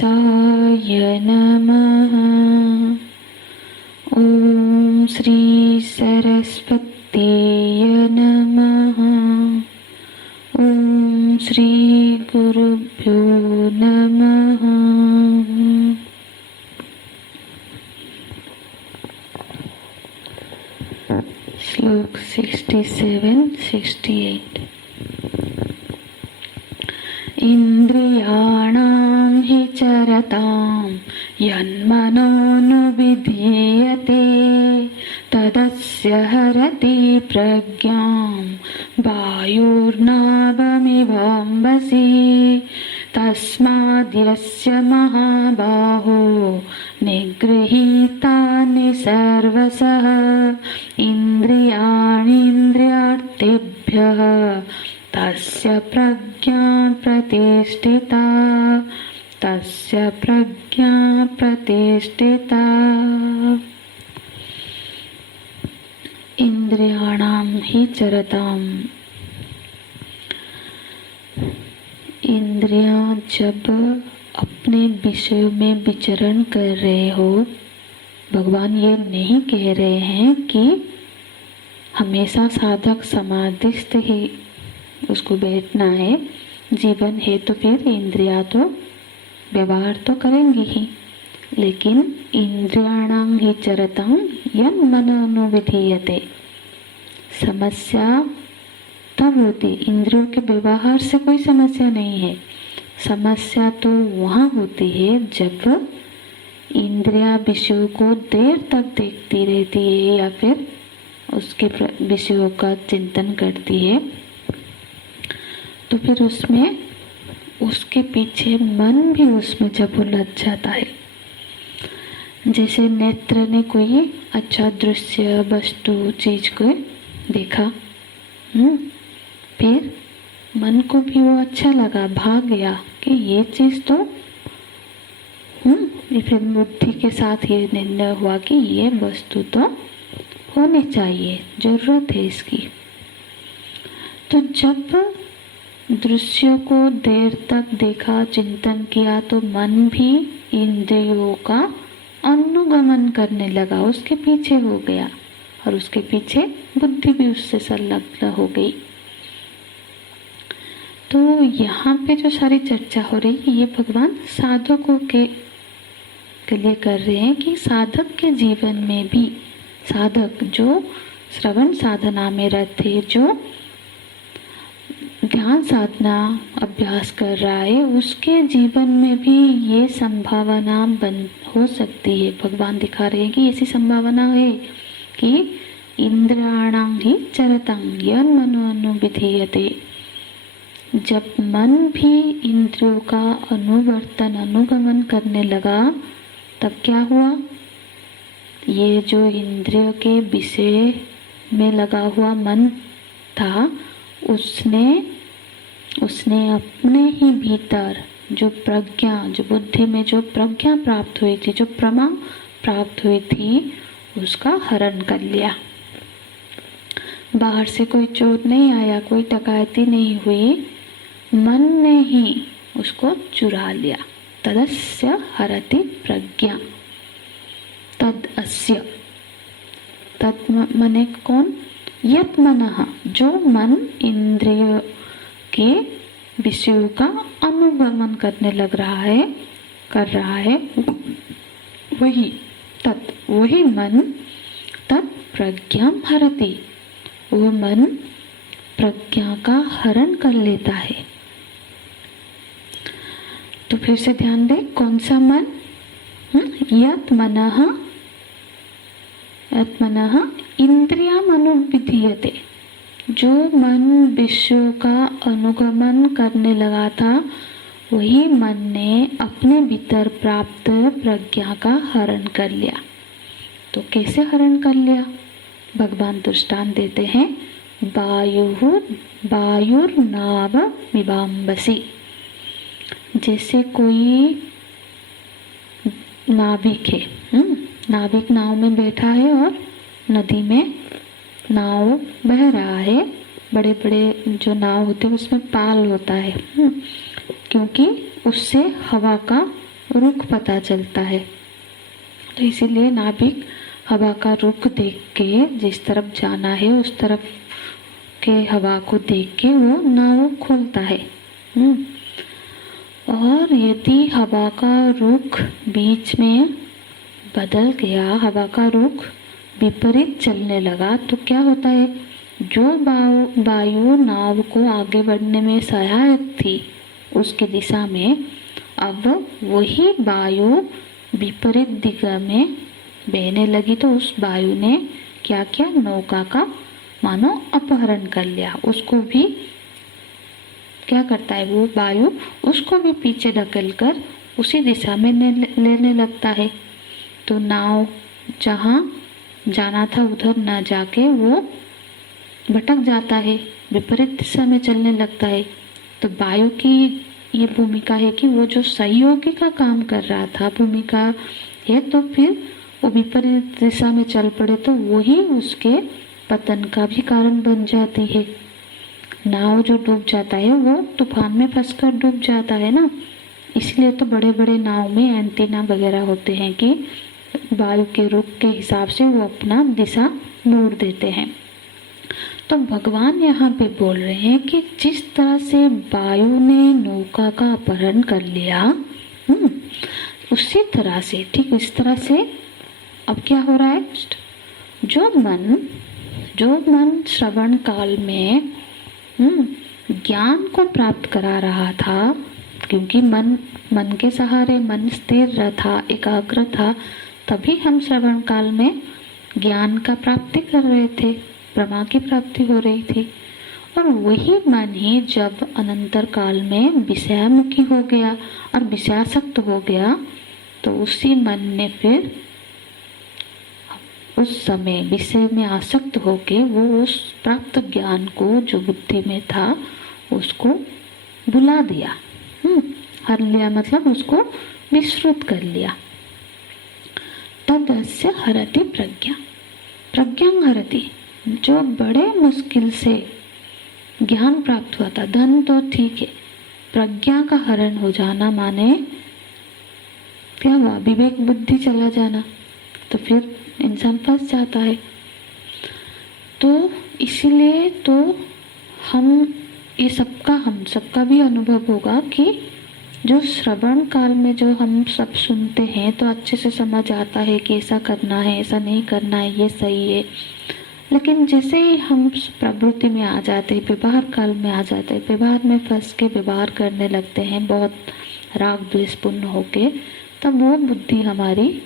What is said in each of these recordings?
गणेशाय नमः। ॐ श्री सरस्वत्यै नमः। ॐ श्री गुरुभ्यो नमः। श्लोक 67-68। इंद्रियाणां हि चरतां यन्मनोनुविधीयते तदस्य हरति प्रज्ञां वायुर्नावमिवाम्बसि। तस्माद्यस्य महाबाहो निगृहीतानि सर्वशः इन्द्रियाणीन्द्रियार्थेभ्यः तस्य प्रज्ञा प्रतिष्ठिता। तस्य प्रज्ञा प्रतिष्ठिता। इंद्रियाणां हि चरताम्। इंद्रियां जब अपने विषय में विचरण कर रहे हो, भगवान ये नहीं कह रहे हैं कि हमेशा साधक समाधिस्थ ही उसको बैठना है। जीवन है तो फिर इंद्रियां तो व्यवहार तो करेंगी ही, लेकिन इंद्रियाणां हि चरतां यन्मनोनुविधीयते। समस्या तब होती, इंद्रियों के व्यवहार से कोई समस्या नहीं है। समस्या तो वहाँ होती है जब इंद्रिया विषयों को देर तक देखती रहती है या फिर उसके विषयों का चिंतन करती है, तो फिर उसमें उसके पीछे मन भी उसमें जब उलझ जाता है। जैसे नेत्र ने कोई अच्छा दृश्य, वस्तु, चीज को देखा, फिर मन को भी वो अच्छा लगा, भाग गया कि ये चीज तो फिर बुद्धि के साथ ये निर्णय हुआ कि ये वस्तु तो होनी चाहिए, जरूरत है इसकी। तो जब दृश्यों को देर तक देखा, चिंतन किया, तो मन भी इंद्रियों का अनुगमन करने लगा, उसके पीछे हो गया और उसके पीछे बुद्धि भी उससे संलग्न हो गई। तो यहाँ पे जो सारी चर्चा हो रही है ये भगवान साधकों के लिए कर रहे हैं कि साधक के जीवन में भी, साधक जो श्रवण साधना में रत है, जो ध्यान साधना अभ्यास कर रहा है, उसके जीवन में भी ये संभावना हो सकती है। भगवान दिखा रहे हैं कि ऐसी संभावना है कि इंद्रियाणां हि चरतां यन्मनोनुविधीयते। जब मन भी इंद्रियों का अनुगमन करने लगा, तब क्या हुआ? ये जो इंद्रियों के विषय में लगा हुआ मन था, उसने अपने ही भीतर जो प्रज्ञा, जो बुद्धि में जो प्रज्ञा प्राप्त हुई थी, जो प्रमा प्राप्त हुई थी, उसका हरण कर लिया। बाहर से कोई चोर नहीं आया, कोई डकैती नहीं हुई, मन ने ही उसको चुरा लिया। तदस्य हरति प्रज्ञा। तद अस्य, तद मने कौन? यत मनः, जो मन इंद्रिय के विषयों का अनुगमन करने लग रहा है, कर रहा है, वही तत्, वही मन तत् प्रज्ञा हरति, वो मन प्रज्ञा का हरण कर लेता है। तो फिर से ध्यान दे, कौन सा मन? यत मनः इंद्रियम् अनुविधीयते। जो मन विषयों का अनुगमन करने लगा था, वही मन ने अपने भीतर प्राप्त प्रज्ञा का हरण कर लिया। तो कैसे हरण कर लिया? भगवान दृष्टांत देते हैं, वायुर्नावमिवाम्बसि। जैसे कोई नाविक है, नाविक नाव में बैठा है और नदी में नाव बह रहा है। बड़े बड़े जो नाव होते हैं उसमें पाल होता है, क्योंकि उससे हवा का रुख पता चलता है। तो इसीलिए नाभिक हवा का रुख देख के जिस तरफ जाना है उस तरफ के हवा को देख के वो नाव खोलता है। और यदि हवा का रुख बीच में बदल गया, हवा का रुख विपरीत चलने लगा, तो क्या होता है, जो वायु नाव को आगे बढ़ने में सहायक थी उसकी दिशा में, अब वही वायु विपरीत दिशा में बहने लगी। तो उस वायु ने क्या किया, नौका का मानो अपहरण कर लिया। उसको भी क्या करता है, वो वायु उसको भी पीछे ढकेल कर उसी दिशा में लेने लगता है। तो नाव जहाँ जाना था उधर ना जाके वो भटक जाता है, विपरीत दिशा में चलने लगता है। तो वायु की ये भूमिका है कि वो जो सहयोगी का काम कर रहा था भूमिका है, तो फिर वो विपरीत दिशा में चल पड़े तो वही उसके पतन का भी कारण बन जाती है। नाव जो डूब जाता है वो तूफान में फंसकर डूब जाता है ना। इसलिए तो बड़े बड़े नाव में एंटीना वगैरह होते हैं कि वायु के रुख के हिसाब से वो अपना दिशा मोड़ देते हैं। तो भगवान यहाँ पे बोल रहे हैं कि जिस तरह से वायु ने नौका का अपहरण कर लिया, उसी तरह से, ठीक इस तरह से अब क्या हो रहा है, जो मन श्रवण काल में ज्ञान को प्राप्त करा रहा था, क्योंकि मन के सहारे मन स्थिर था, एकाग्र था, तभी हम श्रवण काल में ज्ञान का प्राप्ति कर रहे थे, ब्रह्मा की प्राप्ति हो रही थी। और वही मन ही जब अनंतर काल में विषयामुखी हो गया और विषयासक्त हो गया, तो उसी मन ने फिर उस समय विषय में आसक्त होके वो उस प्राप्त ज्ञान को जो बुद्धि में था उसको भुला दिया, हर लिया, मतलब उसको विस्मृत कर लिया। तदस्य हरति प्रज्ञा, प्रज्ञां हरति, जो बड़े मुश्किल से ज्ञान प्राप्त हुआ था, धन तो ठीक है, प्रज्ञा का हरण हो जाना माने क्या हुआ, विवेक बुद्धि चला जाना, तो फिर इंसान फंस जाता है। तो इसीलिए तो हम सबका भी अनुभव होगा कि जो श्रवण काल में जो हम सब सुनते हैं तो अच्छे से समझ आता है कि ऐसा करना है, ऐसा नहीं करना है, ये सही है। लेकिन जैसे ही हम प्रवृत्ति में आ जाते हैं, व्यवहार काल में आ जाते हैं, व्यवहार में फंस के व्यवहार करने लगते हैं बहुत राग द्वेषपूर्ण होके, तब वो बुद्धि हमारी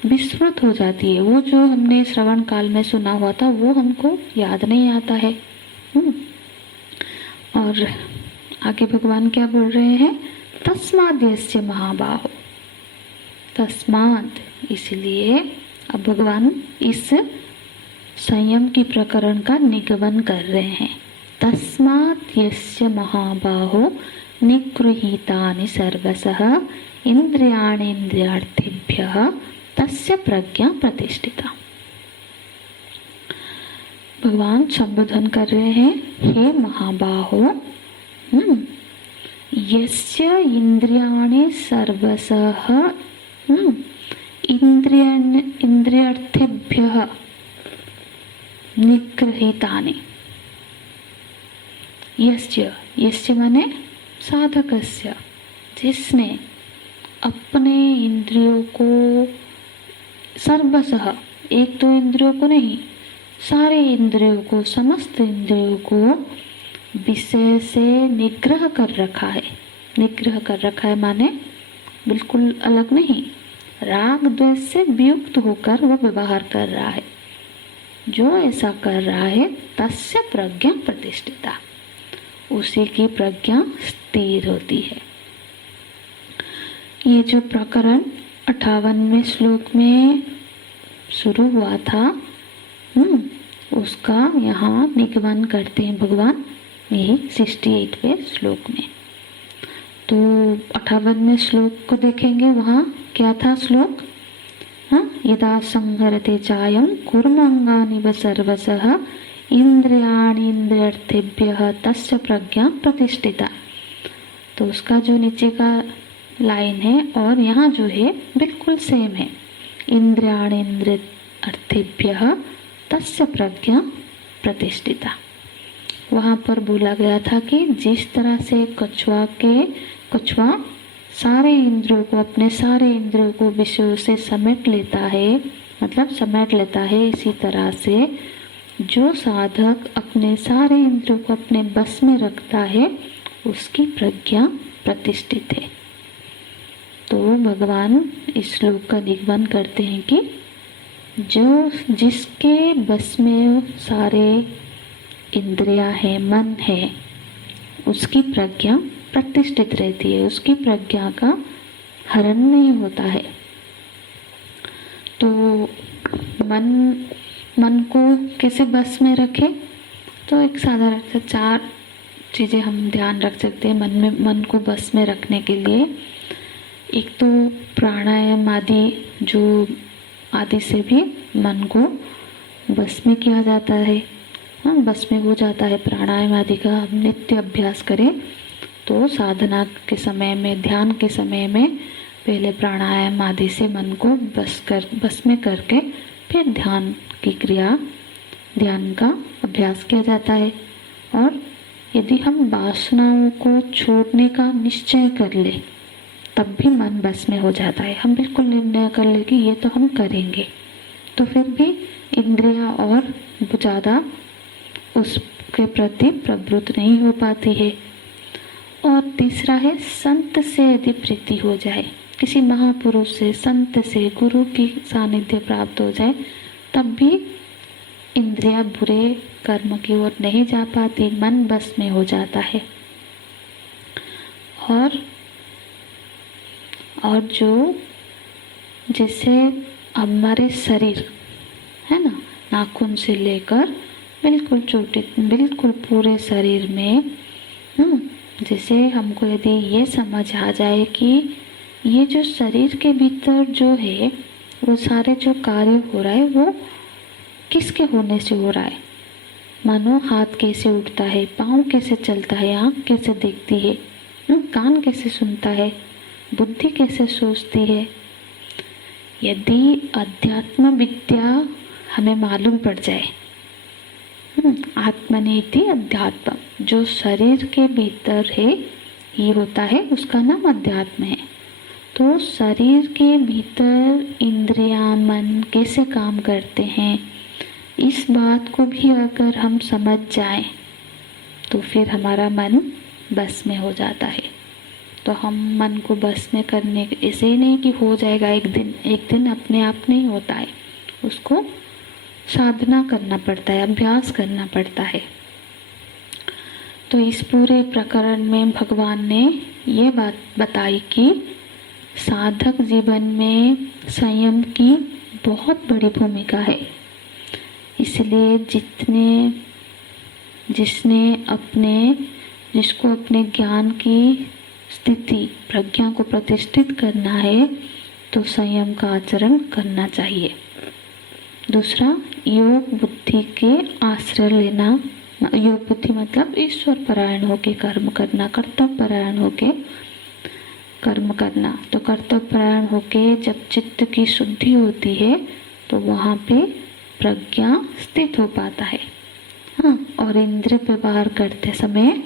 विस्मृत हो जाती है। वो जो हमने श्रवण काल में सुना हुआ था वो हमको याद नहीं आता है। और आगे भगवान क्या बोल रहे हैं, तस्माद् यस्य महाबाहो, तस्माद्, इसलिए अब भगवान इस संयम की प्रकरण का निगमन कर रहे हैं। तस्मात् यस्य महाबाहो निगृहीतानि सर्वशः इंद्रियाणीन्द्रियार्थेभ्यः तस्य प्रज्ञा प्रतिष्ठिता। भगवान संबोधन कर रहे हैं, हे महाबाहो, यस्य इंद्रियाणि सर्वशः इंद्रियार्थेभ्यः निगृहीतानि, यस्य माने साधकस्य, जिसने अपने इंद्रियों को सर्वशः, एक दो इंद्रियों को नहीं, सारे इंद्रियों को, समस्त इंद्रियों को विषय से निग्रह कर रखा है। निग्रह कर रखा है माने बिल्कुल अलग नहीं, राग द्वेष से वियुक्त होकर वो व्यवहार कर रहा है। जो ऐसा कर रहा है तस्य प्रज्ञा प्रतिष्ठिता, उसी की प्रज्ञा स्थिर होती है। ये जो प्रकरण 58वें श्लोक में शुरू हुआ था, उसका यहाँ निगमन करते हैं भगवान यही 68वें श्लोक में। तो 58वें श्लोक को देखेंगे, वहाँ क्या था श्लोक, यदा संहरते चायं कुर्मंगानि व सर्वशः इंद्रियाणीन्द्रियर्थेभ्यः तस्य प्रज्ञा प्रतिष्ठिता। तो उसका जो नीचे का लाइन है और यहाँ जो है बिल्कुल सेम है। इंद्रियाणेन्द्रिय अर्थेभ्यः तस्य प्रज्ञा प्रतिष्ठिता। वहाँ पर बोला गया था कि जिस तरह से कछुआ सारे इंद्रियों को, अपने सारे इंद्रियों को विषयों से समेट लेता है, मतलब समेट लेता है, इसी तरह से जो साधक अपने सारे इंद्रियों को अपने बस में रखता है उसकी प्रज्ञा प्रतिष्ठित है। तो भगवान इस श्लोक का निगमन करते हैं कि जिसके बस में सारे इंद्रियां है, मन है, उसकी प्रज्ञा प्रतिष्ठित रहती है, उसकी प्रज्ञा का हरण नहीं होता है। तो मन को कैसे बस में रखें? तो एक साधारण से 4 चीज़ें हम ध्यान रख सकते हैं मन को बस में रखने के लिए। एक तो प्राणायाम आदि से भी मन को बस में किया जाता है। बस में हो जाता है। प्राणायाम आदि का हम नित्य अभ्यास करें तो साधना के समय में, ध्यान के समय में पहले प्राणायाम आदि से मन को बस में करके फिर ध्यान का अभ्यास किया जाता है। और यदि हम वासनाओं को छोड़ने का निश्चय कर ले तब भी मन बस में हो जाता है। हम बिल्कुल निर्णय कर ले कि ये तो हम करेंगे, तो फिर भी इंद्रियां और ज़्यादा उसके प्रति प्रवृत्त नहीं हो पाती है। और तीसरा है संत से यदि प्रीति हो जाए, किसी महापुरुष से, संत से, गुरु की सानिध्य प्राप्त हो जाए, तब भी इंद्रियां बुरे कर्म की ओर नहीं जा पाती, मन बस में हो जाता है। और जो जैसे हमारे शरीर है ना, नाखून से लेकर बिल्कुल पूरे शरीर में, जैसे हमको यदि ये समझ आ जाए कि ये जो शरीर के भीतर जो है वो सारे जो कार्य हो रहा है वो किसके होने से हो रहा है। मानो हाथ कैसे उठता है, पाँव कैसे चलता है, आँख कैसे देखती है, कान कैसे सुनता है, बुद्धि कैसे सोचती है। यदि अध्यात्म विद्या हमें मालूम पड़ जाए, आत्मनेति अध्यात्म, जो शरीर के भीतर है ये होता है, उसका नाम अध्यात्म है। तो शरीर के भीतर इंद्रियां, मन कैसे काम करते हैं, इस बात को भी अगर हम समझ जाएं तो फिर हमारा मन बस में हो जाता है। तो हम मन को बस में करने, ऐसे ही नहीं कि हो जाएगा एक दिन अपने आप नहीं होता है, उसको साधना करना पड़ता है, अभ्यास करना पड़ता है। तो इस पूरे प्रकरण में भगवान ने ये बात बताई कि साधक जीवन में संयम की बहुत बड़ी भूमिका है। इसलिए जिसको अपने ज्ञान की स्थिति, प्रज्ञा को प्रतिष्ठित करना है तो संयम का आचरण करना चाहिए। दूसरा, योग बुद्धि के आश्रय लेना। योग बुद्धि मतलब ईश्वर परायण होके कर्म करना, कर्तव्य परायण होके कर्म करना। तो कर्तव्य परायण होके जब चित्त की शुद्धि होती है तो वहाँ पे प्रज्ञा स्थित हो पाता है। और इंद्रिय व्यवहार करते समय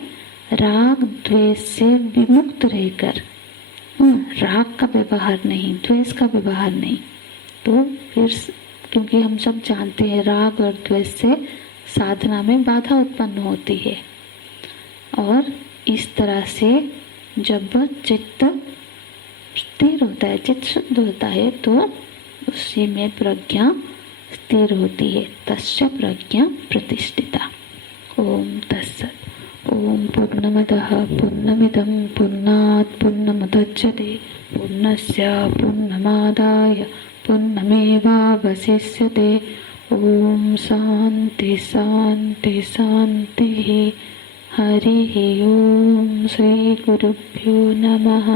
राग द्वेष से विमुक्त रहकर, राग का व्यवहार नहीं, द्वेष का व्यवहार नहीं। तो फिर क्योंकि हम सब जानते हैं राग और द्वेष से साधना में बाधा उत्पन्न होती है। और इस तरह से जब चित्त स्थिर होता है, चित्त शुद्ध होता है, तो उसी में प्रज्ञा स्थिर होती है। तस्य प्रज्ञा प्रतिष्ठिता। ओम तत्सत्। ओम पूर्णमदः पूर्णमिदं पूर्णात् पूर्णमुदच्यते पूर्णस्य पूर्णमादाय पूर्णमेवावशिष्यते। ओम शांति शांति शांतिः। हरिः ओम। श्री गुरुभ्यो नमः।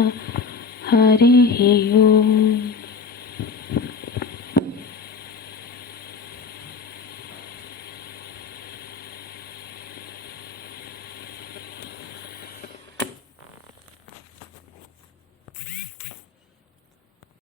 हरिः ओम।